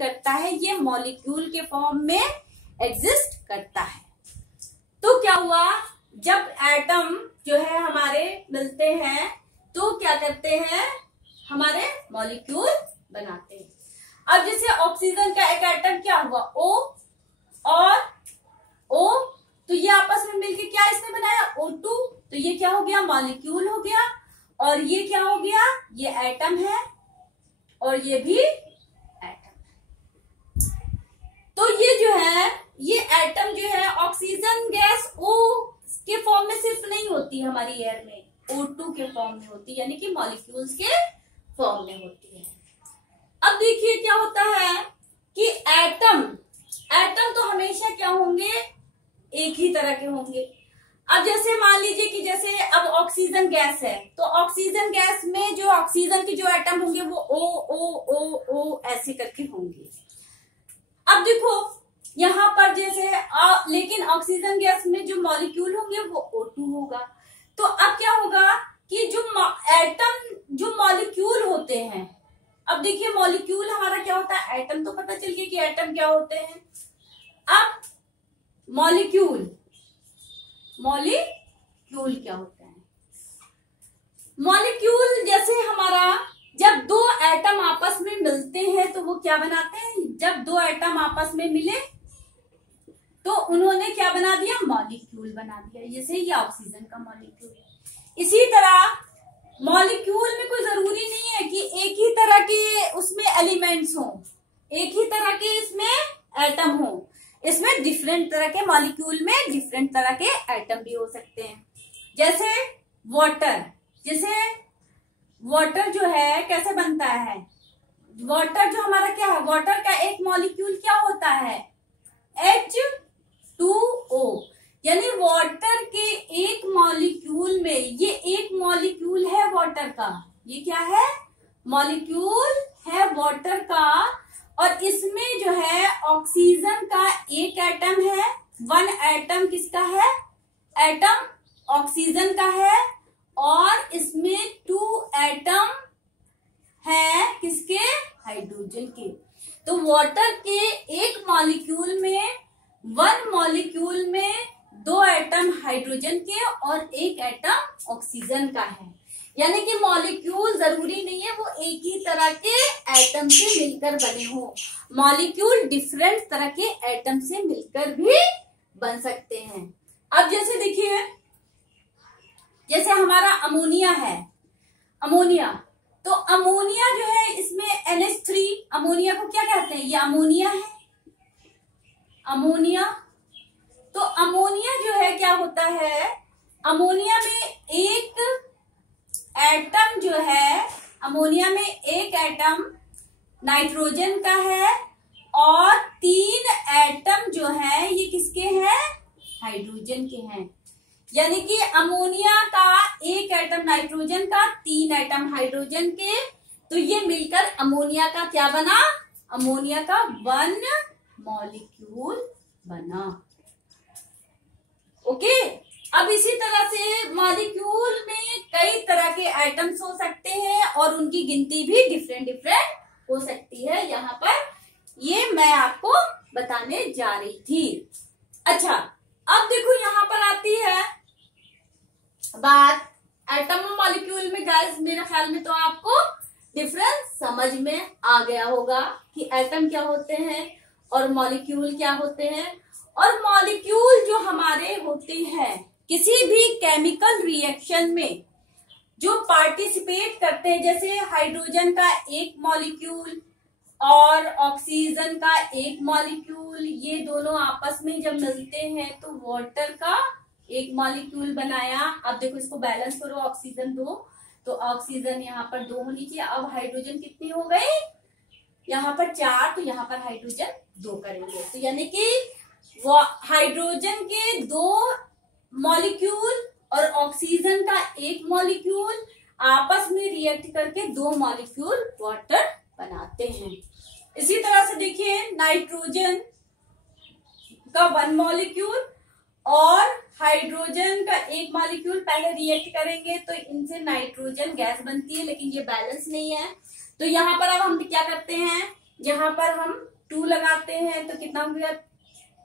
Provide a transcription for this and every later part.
करता है, ये मॉलिक्यूल के फॉर्म में एग्जिस्ट करता है। तो क्या हुआ, जब एटम जो है हमारे मिलते हैं तो क्या करते हैं, हमारे मॉलिक्यूल बनाते हैं। अब जैसे ऑक्सीजन का एक एटम क्या हुआ, O और O, तो ये आपस में मिलके क्या इसने बनाया, O2, तो ये क्या हो गया, मॉलिक्यूल हो गया। और ये क्या हो गया, ये एटम है और ये भी एटम है। तो ये जो है, ये एटम जो है ऑक्सीजन गैस O के फॉर्म में सिर्फ नहीं होती हमारी एयर में, O2 के फॉर्म में होती है, यानी कि मॉलिक्यूल्स के फॉर्म में होती है। अब देखिए क्या होता है कि एटम तो हमेशा क्या होंगे, एक ही तरह के होंगे। अब जैसे मान लीजिए कि जैसे अब ऑक्सीजन गैस है, तो ऑक्सीजन गैस में जो ऑक्सीजन के जो एटम होंगे वो O ऐसे करके होंगे। अब देखो यहाँ पर जैसे लेकिन ऑक्सीजन गैस में जो मॉलिक्यूल होंगे वो O2 होगा। तो अब क्या होगा कि जो एटम, जो मॉलिक्यूल होते हैं, अब देखिए मॉलिक्यूल हमारा क्या होता है, एटम तो पता चल गया कि एटम क्या होते हैं। अब मॉलिक्यूल क्या होता है, मॉलिक्यूल जैसे हमारा जब दो एटम आपस में मिलते हैं तो वो क्या बनाते हैं, जब दो एटम आपस में मिले तो उन्होंने क्या बना दिया, मॉलिक्यूल बना दिया। जैसे ये ऑक्सीजन का मॉलिक्यूल है। इसी तरह मॉलिक्यूल में कोई जरूरी नहीं है कि एक ही तरह के उसमें एलिमेंट्स हो, एक ही तरह के इसमें एटम हो, इसमें डिफरेंट तरह के मॉलिक्यूल में डिफरेंट तरह के एटम भी हो सकते हैं। जैसे वाटर जो है कैसे बनता है, वाटर जो हमारा क्या है, वाटर का एक मॉलिक्यूल क्या होता है, H2O, यानी वाटर के एक मॉलिक्यूल में, ये एक मॉलिक्यूल है वाटर का, ये क्या है, मॉलिक्यूल है वाटर का, और इसमें जो है ऑक्सीजन का एक एटम है, वन एटम किसका है, एटम ऑक्सीजन का है, और इसमें 2 एटम है किसके, हाइड्रोजन के। तो वाटर के एक मॉलिक्यूल में, वन मॉलिक्यूल में 2 एटम हाइड्रोजन के और एक एटम ऑक्सीजन का है। यानी कि मॉलिक्यूल जरूरी नहीं है वो एक ही तरह के एटम से मिलकर बने हो, मॉलिक्यूल डिफरेंट तरह के एटम से मिलकर भी बन सकते हैं। अब जैसे देखिए, जैसे हमारा अमोनिया है, तो अमोनिया जो है इसमें NH3, अमोनिया को क्या कहते हैं, ये अमोनिया है, अमोनिया। तो अमोनिया जो है क्या होता है, अमोनिया में एक एटम जो है, अमोनिया में एक एटम नाइट्रोजन का है और 3 एटम जो है ये किसके हैं, हाइड्रोजन के हैं। यानी कि अमोनिया का एक एटम नाइट्रोजन का, 3 एटम हाइड्रोजन के, तो ये मिलकर अमोनिया का क्या बना, अमोनिया का 1 मॉलिक्यूल बना। ओके। अब इसी तरह से मॉलिक्यूल में कई तरह के एटम्स हो सकते हैं और उनकी गिनती भी डिफरेंट हो सकती है। यहाँ पर ये मैं आपको बताने जा रही थी। अच्छा, अब देखो यहाँ पर आती है बात एटम और मॉलिक्यूल में। गाइस मेरे ख्याल में तो आपको डिफरेंस समझ में आ गया होगा कि एटम क्या होते हैं और मॉलिक्यूल क्या होते हैं। और मॉलिक्यूल जो हमारे होते हैं किसी भी केमिकल रिएक्शन में जो पार्टिसिपेट करते हैं, जैसे हाइड्रोजन का एक मॉलिक्यूल और ऑक्सीजन का एक मॉलिक्यूल, ये दोनों आपस में जब मिलते हैं तो वाटर का एक मॉलिक्यूल बनाया। अब देखो इसको बैलेंस करो, ऑक्सीजन 2, तो ऑक्सीजन यहाँ पर 2 होनी चाहिए। अब हाइड्रोजन कितनी हो गई, यहाँ पर 4, तो यहाँ पर हाइड्रोजन 2 करेंगे। तो यानी कि वो हाइड्रोजन के 2 मॉलिक्यूल और ऑक्सीजन का एक मॉलिक्यूल आपस में रिएक्ट करके 2 मॉलिक्यूल वाटर बनाते हैं। इसी तरह से देखिए नाइट्रोजन का 1 मॉलिक्यूल और हाइड्रोजन का एक मॉलिक्यूल पहले रिएक्ट करेंगे तो इनसे नाइट्रोजन गैस बनती है, लेकिन ये बैलेंस नहीं है। तो यहाँ पर अब हम क्या करते हैं, यहाँ पर हम 2 लगाते हैं तो कितना हो गया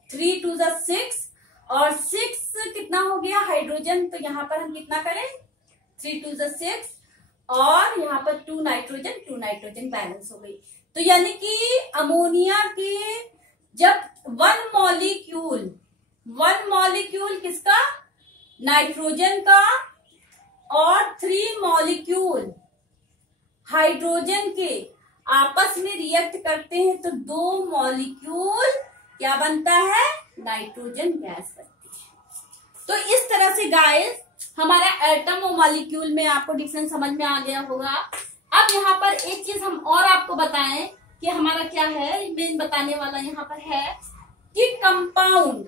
3 2 6 और 6 कितना हो गया हाइड्रोजन, तो यहाँ पर हम कितना करें 3 2 6 और यहाँ पर 2 नाइट्रोजन बैलेंस हो गई। तो यानी कि अमोनिया के जब वन मॉलिक्यूल किसका नाइट्रोजन का और 3 मॉलिक्यूल हाइड्रोजन के आपस में रिएक्ट करते हैं तो 2 मॉलिक्यूल क्या बनता है नाइट्रोजन गैस बनती है। तो इस तरह से गाइस हमारा एटम और मॉलिक्यूल में आपको डिफरेंस समझ में आ गया होगा। अब यहाँ पर एक चीज हम और आपको बताएं कि हमारा क्या है, मेन बताने वाला यहाँ पर है कि कंपाउंड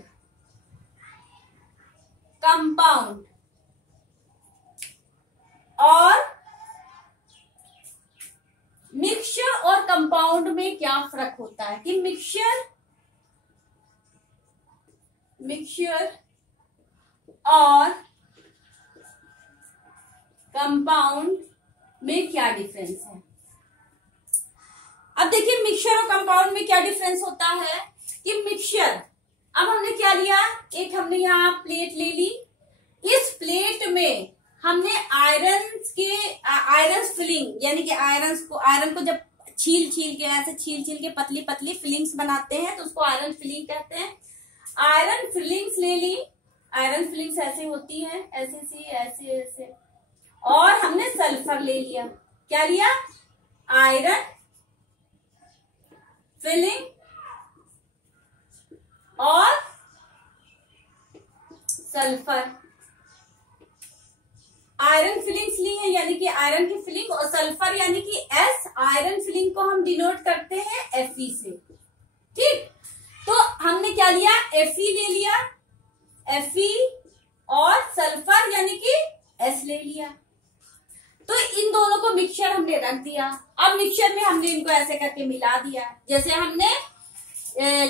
और मिक्सचर और कंपाउंड में क्या फर्क होता है, कि मिक्सचर और कंपाउंड में क्या डिफरेंस है। अब देखिए मिक्सचर और कंपाउंड में क्या डिफरेंस होता है कि मिक्सचर, अब हमने क्या लिया, एक हमने यहाँ प्लेट ले ली, इस प्लेट में हमने आयरन फिलिंग यानी कि आयरन को जब छील के पतली पतली फिलिंग्स बनाते हैं तो उसको आयरन फिलिंग कहते हैं। आयरन फिलिंग्स ले ली, आयरन फिलिंग्स ऐसे होती है, ऐसे और हमने सल्फर ले लिया, क्या लिया आयरन फिलिंग और सल्फर। आयरन फिलिंग्स ली है यानी कि आयरन की फिलिंग और सल्फर यानी कि एस, आयरन फिलिंग को हम डिनोट करते हैं Fe से। ठीक, तो हमने क्या लिया Fe ले लिया, Fe और सल्फर यानी कि S ले लिया। तो इन दोनों को मिक्सचर हमने रख दिया। अब मिक्सचर में हमने इनको ऐसे करके मिला दिया, जैसे हमने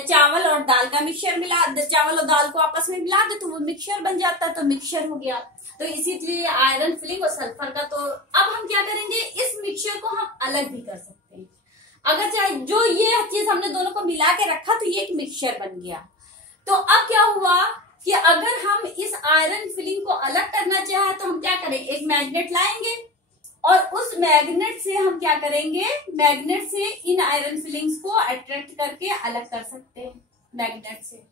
चावल और दाल का मिक्सचर चावल और दाल को आपस में मिला दे तो वो मिक्सचर बन जाता है, तो मिक्सचर हो गया। तो इसीलिए आयरन फिलिंग और सल्फर का। तो अब हम क्या करेंगे, इस मिक्सचर को हम अलग भी कर सकते हैं। अगर चाहे जो ये चीज हमने दोनों को मिला के रखा तो ये एक मिक्सचर बन गया। तो अब क्या हुआ कि अगर हम इस आयरन फिलिंग को अलग करना चाहे तो हम क्या करें, एक मैग्नेट लाएंगे और उस मैग्नेट से हम क्या करेंगे, मैग्नेट से इन आयरन फिलिंग्स को अट्रैक्ट करके अलग कर सकते हैं मैग्नेट से,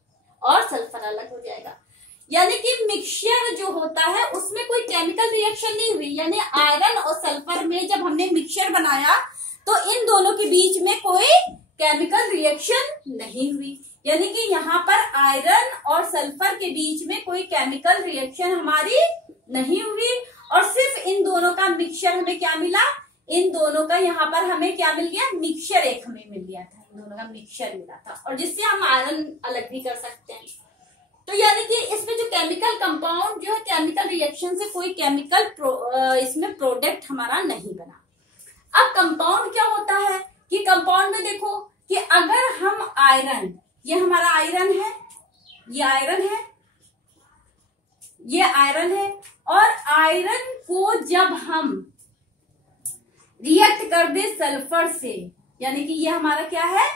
और सल्फर अलग हो जाएगा। यानी कि मिक्सचर जो होता है उसमें कोई केमिकल रिएक्शन नहीं हुई, यानी आयरन और सल्फर में जब हमने मिक्सचर बनाया तो इन दोनों के बीच में कोई केमिकल रिएक्शन नहीं हुई। यानी कि यहाँ पर आयरन और सल्फर के बीच में कोई केमिकल रिएक्शन हमारी नहीं हुई, और सिर्फ इन दोनों का मिक्सचर हमें क्या मिला, इन दोनों का यहाँ पर हमें क्या मिल गया, मिक्सचर एक हमें मिल गया था, इन दोनों का मिक्सचर मिला था, और जिससे हम आयरन अलग भी कर सकते हैं। तो यानी कि इसमें जो केमिकल कंपाउंड जो है केमिकल रिएक्शन से कोई केमिकल इसमें प्रोडक्ट हमारा नहीं बना। अब कंपाउंड क्या होता है कि कंपाउंड में देखो कि अगर हम आयरन, ये हमारा आयरन है, ये आयरन है, ये आयरन है, और आयरन को जब हम रिएक्ट कर दे सल्फर से, यानी कि ये हमारा क्या है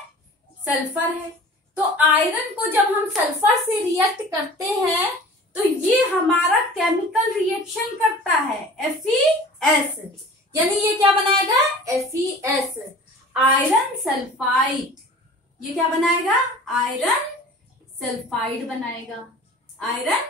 सल्फर है, तो आयरन को जब हम सल्फर से रिएक्ट करते हैं तो ये हमारा केमिकल रिएक्शन करता है FeS, यानी ये क्या बनाएगा FeS, आयरन सल्फाइड। ये क्या बनाएगा, आयरन सल्फाइड बनाएगा, आयरन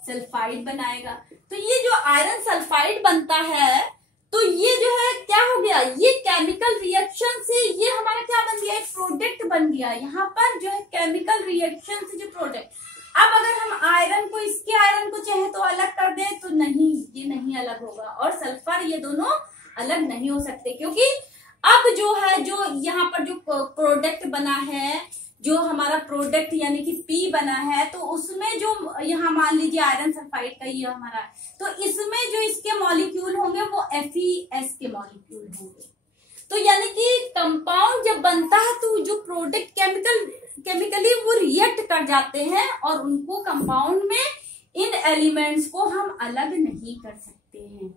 सल्फाइड बनाएगा। तो ये जो आयरन सल्फाइड बनता है तो ये जो है क्या हो गया, ये केमिकल रिएक्शन से ये हमारा क्या बन गया, एक प्रोडक्ट बन गया। यहाँ पर जो है केमिकल रिएक्शन से जो प्रोडक्ट, अब अगर हम आयरन को इसके आयरन को चाहे तो अलग कर दे तो नहीं, ये नहीं अलग होगा, और सल्फर ये दोनों अलग नहीं हो सकते, क्योंकि अब जो है जो यहाँ पर जो प्रोडक्ट बना है, जो हमारा प्रोडक्ट यानी कि P बना है, तो उसमें जो यहाँ मान लीजिए आयरन सल्फाइड का ये हमारा, तो इसमें जो इसके मॉलिक्यूल होंगे वो FeS के मॉलिक्यूल होंगे। तो यानी कि कंपाउंड जब बनता है तो जो प्रोडक्ट केमिकली वो रिएक्ट कर जाते हैं और उनको कंपाउंड में इन एलिमेंट्स को हम अलग नहीं कर सकते हैं,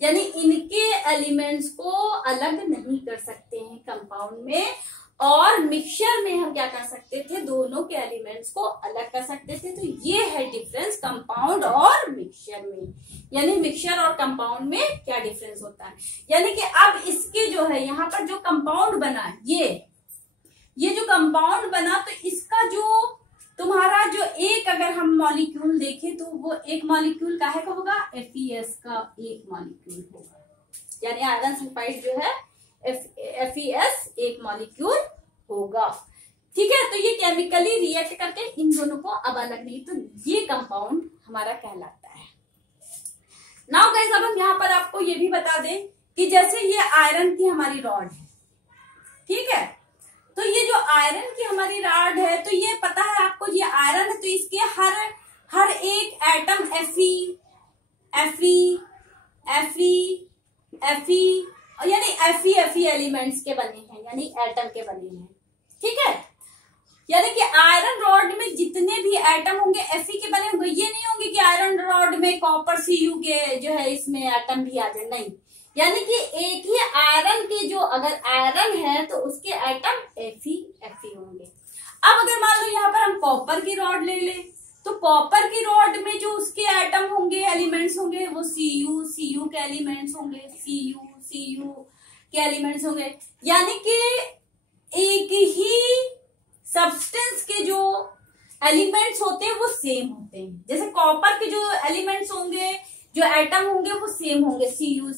यानी इनके एलिमेंट्स को अलग नहीं कर सकते हैं कंपाउंड में। और मिक्सचर में हम क्या कर सकते थे, दोनों के एलिमेंट्स को अलग कर सकते थे। तो ये है डिफरेंस कंपाउंड और मिक्सचर में, यानी मिक्सचर और कंपाउंड में क्या डिफरेंस होता है। यानी कि अब इसके जो है यहाँ पर जो कंपाउंड बना, ये जो कंपाउंड बना, तो इसका जो तुम्हारा जो एक अगर हम मॉलिक्यूल देखें तो वो एक मॉलिक्यूल काहे का होगा, FeS का एक मॉलिक्यूल होगा, यानी आयरन सल्फाइड जो है FeS एक मॉलिक्यूल होगा। ठीक है, तो ये केमिकली रिएक्ट करके इन दोनों को अब अलग नहीं, तो ये कंपाउंड हमारा कहलाता है। नाउ गाइस, अब हम यहाँ पर आपको ये भी बता दें कि जैसे ये आयरन की हमारी रॉड है, ठीक है, तो ये जो आयरन की हमारी रॉड है, तो ये पता है आपको, ये आयरन है, तो इसके हर एक एटम Fe यानी Fe एलिमेंट्स के बने हैं, यानी एटम के बने हैं। ठीक है, यानी कि आयरन रॉड में जितने भी एटम होंगे Fe के बने होंगे। ये नहीं होंगे कि आयरन रॉड में कॉपर Cu के जो है इसमें एटम भी आ जाए, नहीं, यानी कि एक ही आयरन के जो अगर आयरन है तो उसके एटम Fe होंगे। अब अगर मान लो यहाँ पर हम कॉपर की रॉड ले ले, तो कॉपर की रॉड में जो उसके एटम होंगे, एलिमेंट्स होंगे, वो Cu के एलिमेंट्स होंगे, Cu के एलिमेंट्स होंगे, यानी कि एक ही सब्सटेंस के जो एलिमेंट्स होते हैं वो सेम होते हैं। जैसे कॉपर के जो एलिमेंट्स होंगे, जो एटम होंगे वो सेम होंगे, Cu।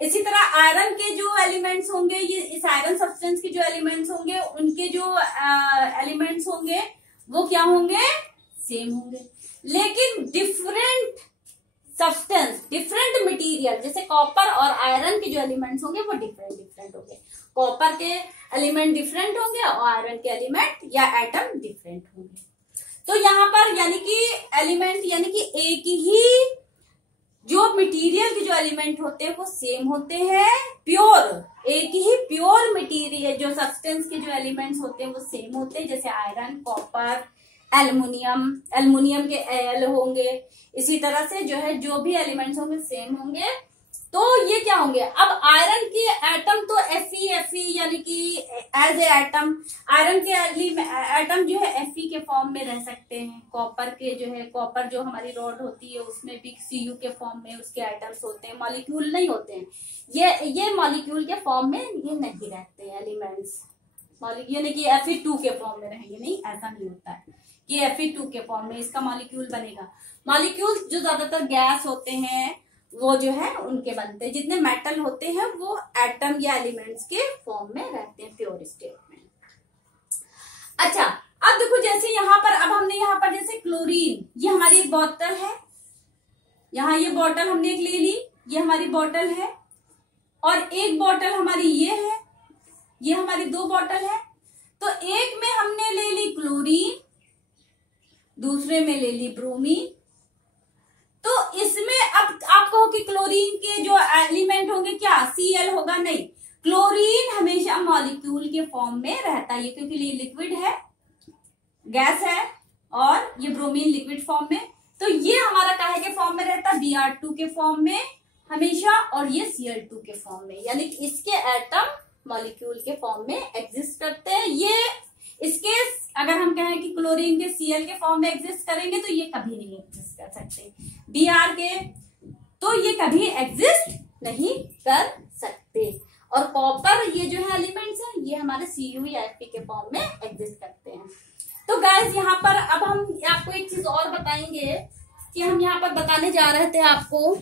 इसी तरह आयरन के जो एलिमेंट्स होंगे, ये इस आयरन सब्सटेंस के जो एलिमेंट्स होंगे, उनके जो एलिमेंट्स होंगे वो क्या होंगे, सेम होंगे। लेकिन डिफरेंट सब्सटेंस, डिफरेंट मटेरियल, जैसे कॉपर और आयरन के जो एलिमेंट्स होंगे वो डिफरेंट होंगे। कॉपर के एलिमेंट डिफरेंट होंगे और आयरन के एलिमेंट या एटम डिफरेंट होंगे। तो यहाँ पर यानी कि एलिमेंट, यानी कि एक ही जो मटेरियल के जो एलिमेंट होते हैं वो सेम होते हैं, प्योर, एक ही प्योर मटेरियल जो सब्सटेंस के जो एलिमेंट्स होते हैं वो सेम होते हैं। जैसे आयरन, कॉपर, एल्युमिनियम के Al होंगे, इसी तरह से जो है जो भी एलिमेंट्स होंगे सेम होंगे। तो ये क्या होंगे, अब आयरन के एटम तो Fe यानी कि एज ए एटम, आयरन के एटम जो है Fe के फॉर्म में रह सकते हैं। कॉपर के जो है, कॉपर जो हमारी रॉड होती है उसमें भी Cu के फॉर्म में उसके एटम्स होते हैं, मॉलिक्यूल नहीं होते हैं। ये मॉलिक्यूल के फॉर्म में ये नहीं रहते हैं एलिमेंट्स, यानी कि Fe2 के फॉर्म में रहेंगे, नहीं, ऐसा नहीं होता है कि Fe2 के फॉर्म में इसका मॉलिक्यूल बनेगा। मॉलिक्यूल जो ज्यादातर गैस होते हैं वो जो है उनके बनते हैं, जितने मेटल होते हैं वो एटम या एलिमेंट्स के फॉर्म में रहते हैं, प्योर स्टेट में। अच्छा, अब देखो जैसे यहाँ पर, अब हमने यहाँ पर जैसे क्लोरीन, ये हमारी एक बोतल है, यहाँ ये बोतल हमने एक ले ली, ये हमारी बोतल है, और एक बोतल हमारी ये है, ये हमारी दो बोतल है। तो एक में हमने ले ली क्लोरीन, दूसरे में ले ली ब्रोमीन। तो इसमें अब आप कहो कि क्लोरीन के जो एलिमेंट होंगे क्या Cl होगा, नहीं, क्लोरीन हमेशा मॉलिक्यूल के फॉर्म में रहता है, क्योंकि ये लिक्विड है, गैस है, और ये ब्रोमीन लिक्विड फॉर्म में। तो ये हमारा काहे के फॉर्म में रहता है, Br2 के फॉर्म में हमेशा, और ये Cl2 के फॉर्म में, यानी कि इसके एटम मॉलिक्यूल के फॉर्म में एग्जिस्ट करते हैं। ये इसके अगर हम कहें कि क्लोरीन के Cl के फॉर्म में एग्जिस्ट करेंगे तो ये कभी नहीं एग्जिस्ट कर सकते, Br के तो ये कभी एग्जिस्ट नहीं कर सकते। और कॉपर ये जो है एलिमेंट्स है, ये हमारे Cu या Fe के फॉर्म में एग्जिस्ट करते हैं। तो गाइस यहाँ पर अब हम आपको एक चीज और बताएंगे कि हम यहाँ पर बताने जा रहे थे आपको,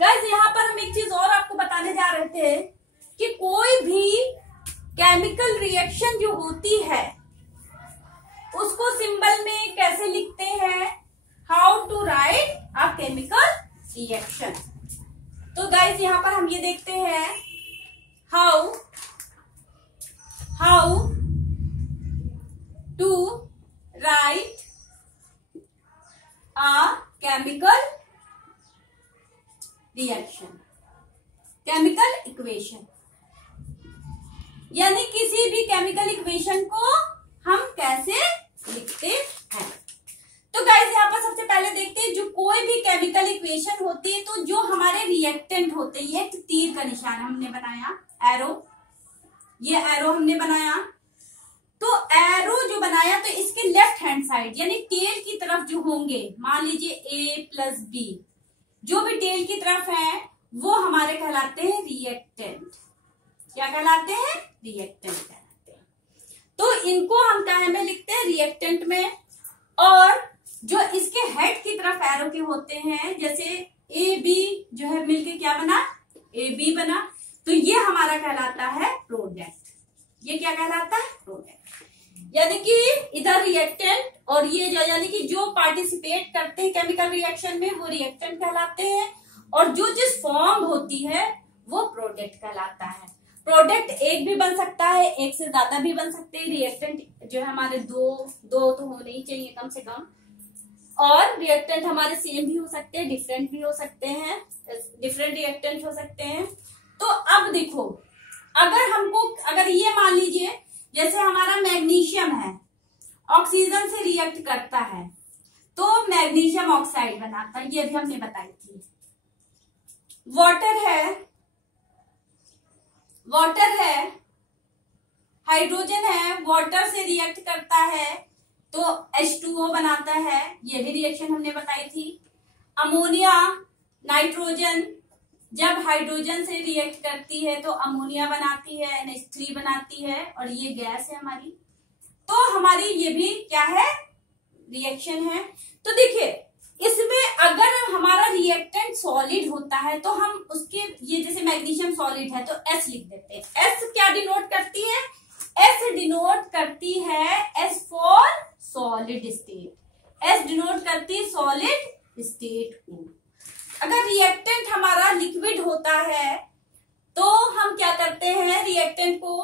गाइस यहाँ पर हम एक चीज और आपको बताने जा रहे थे कि कोई भी केमिकल रिएक्शन जो होती है उसको सिंबल में कैसे लिखते हैं, how to write a chemical reaction. तो गाइस यहाँ पर हम ये देखते हैं, how to write a chemical reaction, chemical equation, यानी किसी भी केमिकल इक्वेशन को हम कैसे लिखते हैं। तो गाइस यहाँ पर सबसे पहले देखते हैं जो कोई भी केमिकल इक्वेशन होती है तो जो हमारे रिएक्टेंट होते हैं, ये तीर का निशान हमने बनाया, एरो, ये एरो हमने बनाया। तो एरो जो बनाया तो इसके लेफ्ट हैंड साइड यानी टेल की तरफ जो होंगे, मान लीजिए A प्लस B, जो भी टेल की तरफ है वो हमारे कहलाते हैं रिएक्टेंट। क्या कहलाते हैं? रिएक्टेंट कहलाते हैं। तो इनको हम क्या में लिखते हैं? रिएक्टेंट में। और जो इसके हेड की तरफ एरो के होते हैं, जैसे ए बी जो है मिलके क्या बना? ए बी बना, तो ये हमारा कहलाता है प्रोडक्ट। ये क्या कहलाता है? प्रोडक्ट। यानी कि इधर रिएक्टेंट और ये जो यानी कि जो पार्टिसिपेट करते हैं केमिकल रिएक्शन में वो रिएक्टेंट कहलाते हैं, और जो जिस फॉर्म होती है वो प्रोडक्ट कहलाता है। प्रोडक्ट एक भी बन सकता है, एक से ज्यादा भी बन सकते हैं। रिएक्टेंट जो है हमारे दो तो होने ही चाहिए कम से कम, और रिएक्टेंट हमारे सेम भी हो सकते हैं, डिफरेंट भी हो सकते हैं, डिफरेंट रिएक्टेंट हो सकते हैं। तो अब देखो, अगर ये मान लीजिए जैसे हमारा मैग्नीशियम है, ऑक्सीजन से रिएक्ट करता है तो मैग्नीशियम ऑक्साइड बनाता है, ये भी हमने बताई थी। वाटर है, हाइड्रोजन है, वाटर से रिएक्ट करता है तो H2O बनाता है, ये भी रिएक्शन हमने बताई थी। अमोनिया, नाइट्रोजन जब हाइड्रोजन से रिएक्ट करती है तो अमोनिया बनाती है, NH3 बनाती है, और ये गैस है हमारी। तो हमारी ये भी क्या है? रिएक्शन है। तो देखिए इसमें अगर हमारा रिएक्टेंट सॉलिड होता है तो हम उसके, ये जैसे मैग्नीशियम सॉलिड है तो S लिख देते हैं। S क्या डिनोट करती है? S डिनोट करती है S for solid state. S denote करती है सॉलिड स्टेट को। अगर रिएक्टेंट हमारा लिक्विड होता है तो हम क्या करते हैं? रिएक्टेंट को,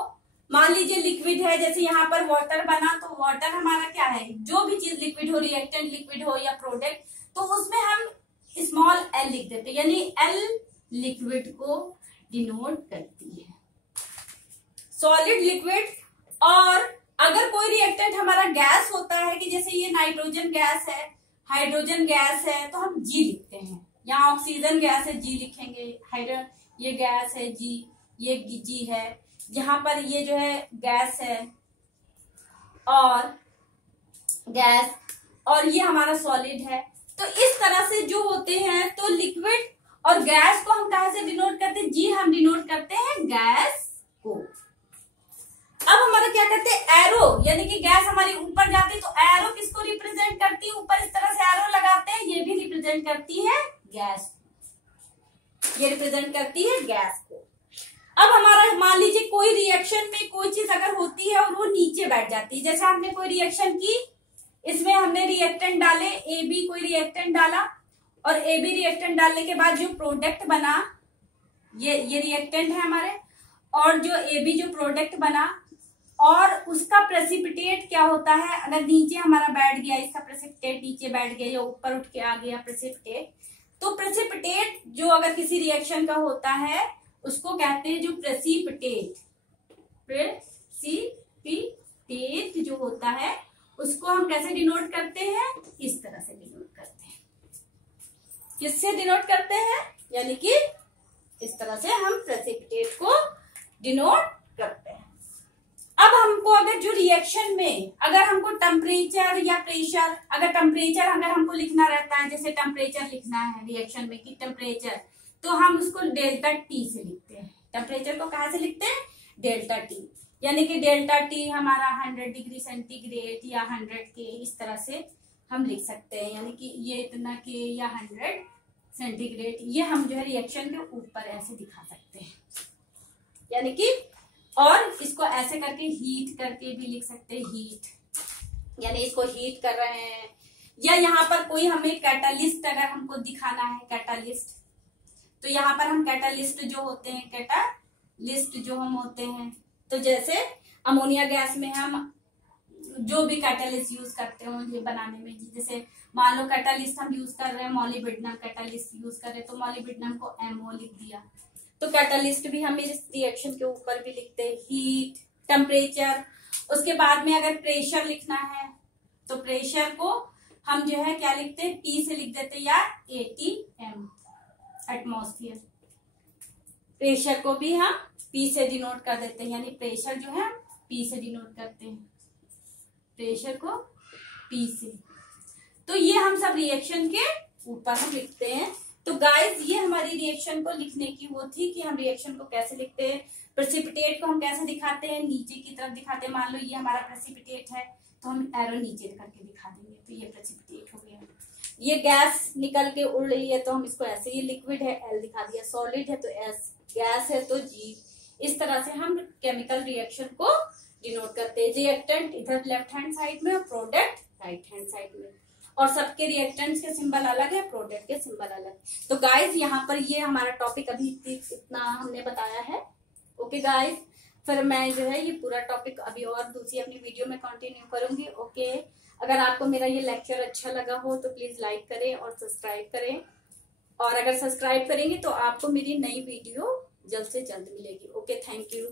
मान लीजिए लिक्विड है, जैसे यहाँ पर वाटर बना, तो वाटर हमारा क्या है? जो भी चीज लिक्विड हो, रिएक्टेंट लिक्विड हो या प्रोडक्ट, तो उसमें हम स्मॉल l लिख देते हैं, यानी L लिक्विड को डिनोट करती है, सॉलिड लिक्विड। और अगर कोई रिएक्टेंट हमारा गैस होता है कि जैसे ये नाइट्रोजन गैस है, हाइड्रोजन गैस है, तो हम G लिखते हैं। यहाँ ऑक्सीजन गैस है, G लिखेंगे, ये गैस है G, ये G है। यहाँ पर ये जो है गैस है और गैस, और ये हमारा सॉलिड है। तो इस तरह से जो होते हैं, तो लिक्विड और गैस को हम कहाँ से डिनोट करते हैं? G हम डिनोट करते हैं गैस को। अब हमारा क्या करते हैं? एरो, यानी कि गैस हमारी ऊपर जाती है तो एरो किसको रिप्रेजेंट करती है? ऊपर इस तरह से एरो लगाते हैं, ये भी रिप्रेजेंट करती है गैस, ये रिप्रेजेंट करती है गैस को। अब हमारा मान लीजिए कोई रिएक्शन में कोई चीज अगर होती है और वो नीचे बैठ जाती है, जैसे हमने कोई रिएक्शन की, इसमें हमने रिएक्टेंट डाले, AB कोई रिएक्टेंट डाला, और AB रिएक्टेंट डालने के बाद जो प्रोडक्ट बना, ये रिएक्टेंट है हमारे, और जो AB जो प्रोडक्ट बना, और उसका प्रेसिपिटेट क्या होता है? अगर नीचे हमारा बैठ गया, इसका प्रेसिपिटेट नीचे बैठ गया या ऊपर उठ के आ गया प्रेसिपिटेट, तो प्रेसिपिटेट जो अगर किसी रिएक्शन का होता है उसको कहते हैं जो प्रेसिपिटेट जो होता है उसको हम कैसे डिनोट करते हैं? इस तरह से डिनोट करते हैं। किससे डिनोट करते हैं? यानी कि इस तरह से हम प्रेसिपिटेट को डिनोट करते हैं। अब हमको अगर जो रिएक्शन में अगर हमको टेम्परेचर या प्रेशर, अगर टेम्परेचर अगर हमको लिखना रहता है, जैसे टेम्परेचर लिखना है रिएक्शन में कि टेम्परेचर, तो हम उसको डेल्टा T से लिखते हैं। टेम्परेचर को कहाँ से लिखते हैं? डेल्टा T, यानी कि डेल्टा T हमारा 100 डिग्री सेंटीग्रेड या 100 K, इस तरह से हम लिख सकते हैं। यानी कि ये इतना K या 100 सेंटीग्रेड, ये हम जो है रिएक्शन के ऊपर ऐसे दिखा सकते हैं। यानी कि और इसको ऐसे करके हीट करके भी लिख सकते हैं, हीट, यानी इसको हीट कर रहे हैं। या यहाँ पर कोई हमें कैटालिस्ट अगर हमको दिखाना है, कैटालिस्ट, तो यहाँ पर हम कैटालिस्ट जो होते हैं, कैटालिस्ट जो हम होते हैं, तो जैसे अमोनिया गैस में हम जो भी कैटालिस्ट यूज करते हो ये बनाने में, जैसे मान लो कैटालिस्ट हम यूज कर रहे हैं मॉलिब्डेनम कैटालिस्ट यूज कर रहे हैं, तो मॉलिब्डेनम को MO लिख दिया। तो कैटालिस्ट भी हम इस रिएक्शन के ऊपर भी लिखते हैं, हीट, टेम्परेचर। उसके बाद में अगर प्रेशर लिखना है तो प्रेशर को हम जो है क्या लिखते हैं, T से लिख देते हैं या ATM, एटमॉस्फेयर। प्रेशर को भी हम P से डिनोट कर देते हैं, यानी प्रेशर जो है P से डिनोट करते हैं, प्रेशर को P से। तो ये हम सब रिएक्शन के ऊपर हम लिखते हैं। तो गाइस ये हमारी रिएक्शन को लिखने की वो थी कि हम रिएक्शन को कैसे लिखते हैं। प्रेसिपिटेट को हम कैसे दिखाते हैं, नीचे की तरफ दिखाते हैं। मान लो ये हमारा प्रेसिपिटेट है तो हम एरो नीचे करके दिखा देंगे, तो ये प्रेसिपिटेट हो गया। ये गैस निकल के उड़ रही है तो हम इसको ऐसे, ये लिक्विड है L दिखा दिया, सॉलिड है तो S, गैस है तो G। इस तरह से हम केमिकल रिएक्शन को डिनोट करते हैं। रिएक्टेंट इधर लेफ्ट हैंड साइड में और प्रोडक्ट राइट हैंड साइड में, और सबके रिएक्टेंट्स के सिंबल अलग है, प्रोडक्ट के सिंबल अलग। तो गाइस यहाँ पर ये हमारा टॉपिक अभी इतना हमने बताया है। ओके गाइस, फिर मैं जो है ये पूरा टॉपिक अभी और दूसरी अपनी वीडियो में कंटिन्यू करूंगी। ओके, अगर आपको मेरा ये लेक्चर अच्छा लगा हो तो प्लीज लाइक करें और सब्सक्राइब करें, और अगर सब्सक्राइब करेंगे तो आपको मेरी नई वीडियो जल्द से जल्द मिलेगी। Okay, thank you.